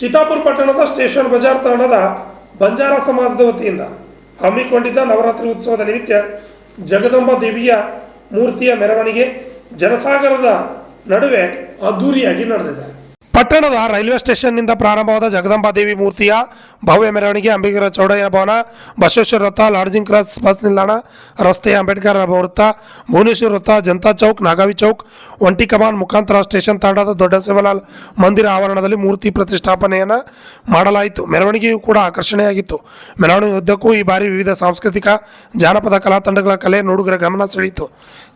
ಚಿತ್ತಾಪುರ ಪಟ್ಟಣದ ಸ್ಟೇಷನ್ ಬಜಾರ್ ತಾಣದ ಬಂಜಾರ ಸಮಾಜದ ವತಿಯಿಂದ ಹಮ್ಮಿಕೊಂಡಿದ್ದ ನವರಾತ್ರಿ ಉತ್ಸವದ ನಿಮಿತ್ತ ಜಗದಂಬಾ ದೇವಿಯ ಮೂರ್ತಿಯ ಮೆರವಣಿಗೆ ಜನಸಾಗರದ ನಡುವೆ ಅದ್ದೂರಿಯಾಗಿ ನಡೆದಿದೆ. ಪಟ್ಟಣದ ರೈಲ್ವೆ ಸ್ಟೇಷನ್ನಿಂದ ಪ್ರಾರಂಭವಾದ ಜಗದಂಬಾ ದೇವಿ ಮೂರ್ತಿಯ ಭವ್ಯ ಮೆರವಣಿಗೆ ಅಂಬಿಗರ ಚೌಡಯ್ಯ ಭವನ, ಬಸವೇಶ್ವರ ವೃತ್ತ, ಲಾಡ್ಜಿಂಗ್ ಕ್ರಾಸ್ ಬಸ್ ನಿಲ್ದಾಣ ರಸ್ತೆ, ಅಂಬೇಡ್ಕರ್ ವೃತ್ತ, ಭುವನೇಶ್ವರ ವೃತ್ತ, ಜನತಾ ಚೌಕ್, ನಾಗಾವಿ ಚೌಕ್, ಒಂಟಿ ಕಮಾನ್ ಮುಖಾಂತರ ಸ್ಟೇಷನ್ ತಾಂಡದ ದೊಡ್ಡ ಸೇವಾಲಾಲ್ ಮಂದಿರ ಆವರಣದಲ್ಲಿ ಮೂರ್ತಿ ಪ್ರತಿಷ್ಠಾಪನೆಯನ್ನು ಮಾಡಲಾಯಿತು. ಮೆರವಣಿಗೆಯೂ ಕೂಡ ಆಕರ್ಷಣೆಯಾಗಿತ್ತು. ಮೆರವಣಿಗೆ ಉದ್ದಕ್ಕೂ ಈ ಬಾರಿ ವಿವಿಧ ಸಾಂಸ್ಕೃತಿಕ ಜಾನಪದ ಕಲಾ ತಂಡಗಳ ಕಲೆ ನೋಡುಗರ ಗಮನ ಸೆಳೆಯಿತು.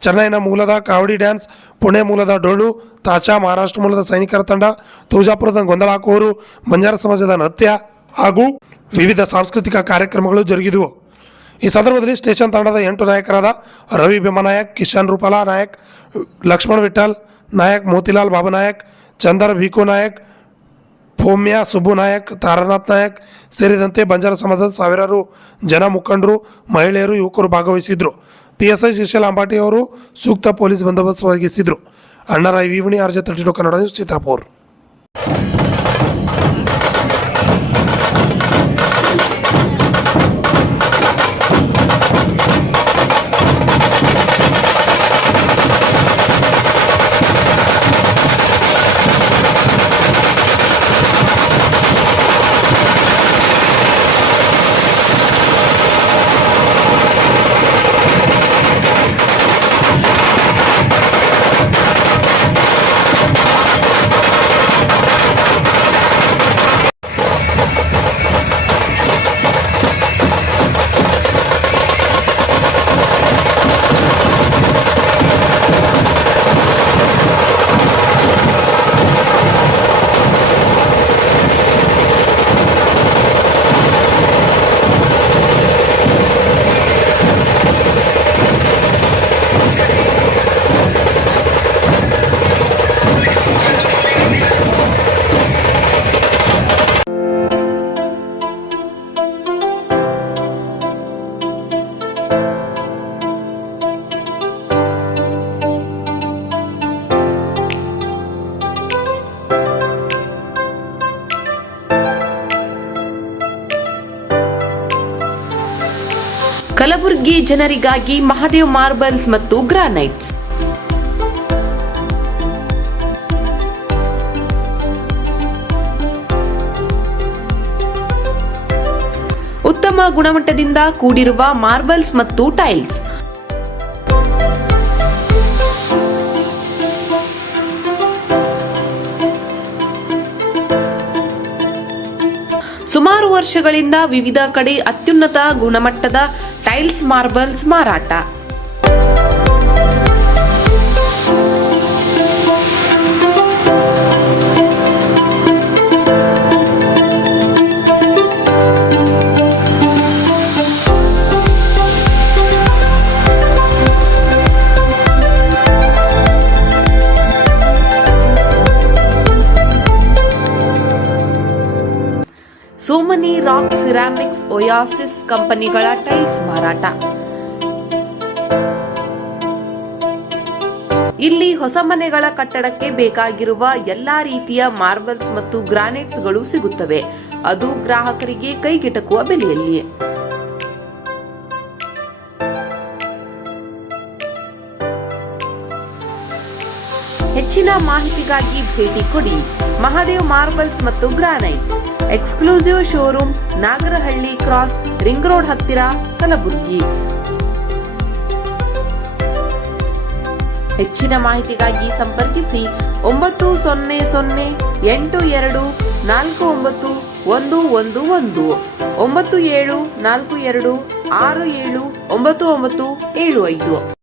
ಚೆನ್ನೈನ ಮೂಲದ ಕಾವಡಿ ಡ್ಯಾನ್ಸ್, ಪುಣೆ ಮೂಲದ ಡೊಳ್ಳು ತಾಚಾ, ಮಹಾರಾಷ್ಟ್ರ ಮೂಲದ ಸೈನಿಕರ ತಂಡ, ತುಳಜಾಪುರದ ಗೊಂದಲ ಹಾಕುವವರು, ಬಂಜಾರ ಸಮಾಜದ ನೃತ್ಯ ಹಾಗೂ ವಿವಿಧ ಸಾಂಸ್ಕೃತಿಕ ಕಾರ್ಯಕ್ರಮಗಳು ಜರುಗಿದವು. ಈ ಸಂದರ್ಭದಲ್ಲಿ ಸ್ಟೇಷನ್ ತಂಡದ 8 ನಾಯಕರಾದ ರವಿ ಭೀಮನಾಯಕ್, ಕಿಶನ್ ರೂಪಾಲಾ ನಾಯಕ್, ಲಕ್ಷ್ಮಣ್ ವಿಠಲ್ ನಾಯಕ್, ಮೋತಿಲಾಲ್ ಬಾಬಾ ನಾಯಕ್, ಚಂದರ್ ಭಿಕು ನಾಯಕ್, ಪೋಮ್ಯ ಸುಬ್ಬು ನಾಯಕ್, ತಾರಾನಾಥ್ ನಾಯಕ್ ಸೇರಿದಂತೆ ಬಂಜಾರ ಸಮಾಜದ ಸಾವಿರಾರು ಜನ ಮುಖಂಡರು, ಮಹಿಳೆಯರು, ಯುವಕರು ಭಾಗವಹಿಸಿದ್ರು. PSI ಶ್ರೀಶೈಲ ಅಂಬಾಟಿ ಅವರು ಸೂಕ್ತ ಪೊಲೀಸ್ ಬಂದೋಬಸ್ತ್ ಒದಗಿಸಿದ್ರು. ಅಣ್ಣರಾಯ್ ವಿವಣಿ RJ32 ಕನ್ನಡ ನ್ಯೂಸ್, ಚಿತ್ತಾಪುರ್. ಕಲಬುರಗಿ ಜನರಿಗಾಗಿ ಮಹಾದೇವ್ ಮಾರ್ಬಲ್ಸ್ ಮತ್ತು ಗ್ರಾನೈಟ್ಸ್. ಉತ್ತಮ ಗುಣಮಟ್ಟದಿಂದ ಕೂಡಿರುವ ಮಾರ್ಬಲ್ಸ್ ಮತ್ತು ಟೈಲ್ಸ್. ಸುಮಾರು ವರ್ಷಗಳಿಂದ ವಿವಿಧ ಕಡೆ ಅತ್ಯುನ್ನತ ಗುಣಮಟ್ಟದ ಟೈಲ್ಸ್, ಮಾರ್ಬಲ್ಸ್ ಮಾರಾಟ. ಸೋಮನಿ ರಾಕ್, ಸಿರಾಮಿಕ್ಸ್, ಒಯಾಸಿಸ್ ಕಂಪನಿಗಳ ಟೈಲ್ಸ್ ಮಾರಾಟ. ಇಲ್ಲಿ ಹೊಸ ಮನೆಗಳ ಕಟ್ಟಡಕ್ಕೆ ಬೇಕಾಗಿರುವ ಎಲ್ಲಾ ರೀತಿಯ ಮಾರ್ಬಲ್ಸ್ ಮತ್ತು ಗ್ರಾನೈಟ್ಸ್ಗಳು ಸಿಗುತ್ತವೆ, ಅದು ಗ್ರಾಹಕರಿಗೆ ಕೈಗೆಟಕುವ ಬೆಲೆಯಲ್ಲಿ. ಹೆಚ್ಚಿನ ಮಾಹಿತಿಗಾಗಿ ಭೇಟಿ ಕೊಡಿ. ಮಹಾದೇವ್ ಮಾರ್ಬಲ್ಸ್ ಮತ್ತು granites, exclusive showroom, Nagarahalli cross, ring road ಹತ್ತಿರ, ಕಲಬುರಗಿ. ಹೆಚ್ಚಿನ ಮಾಹಿತಿಗಾಗಿ ಸಂಪರ್ಕಿಸಿ 9008249111 9742679975.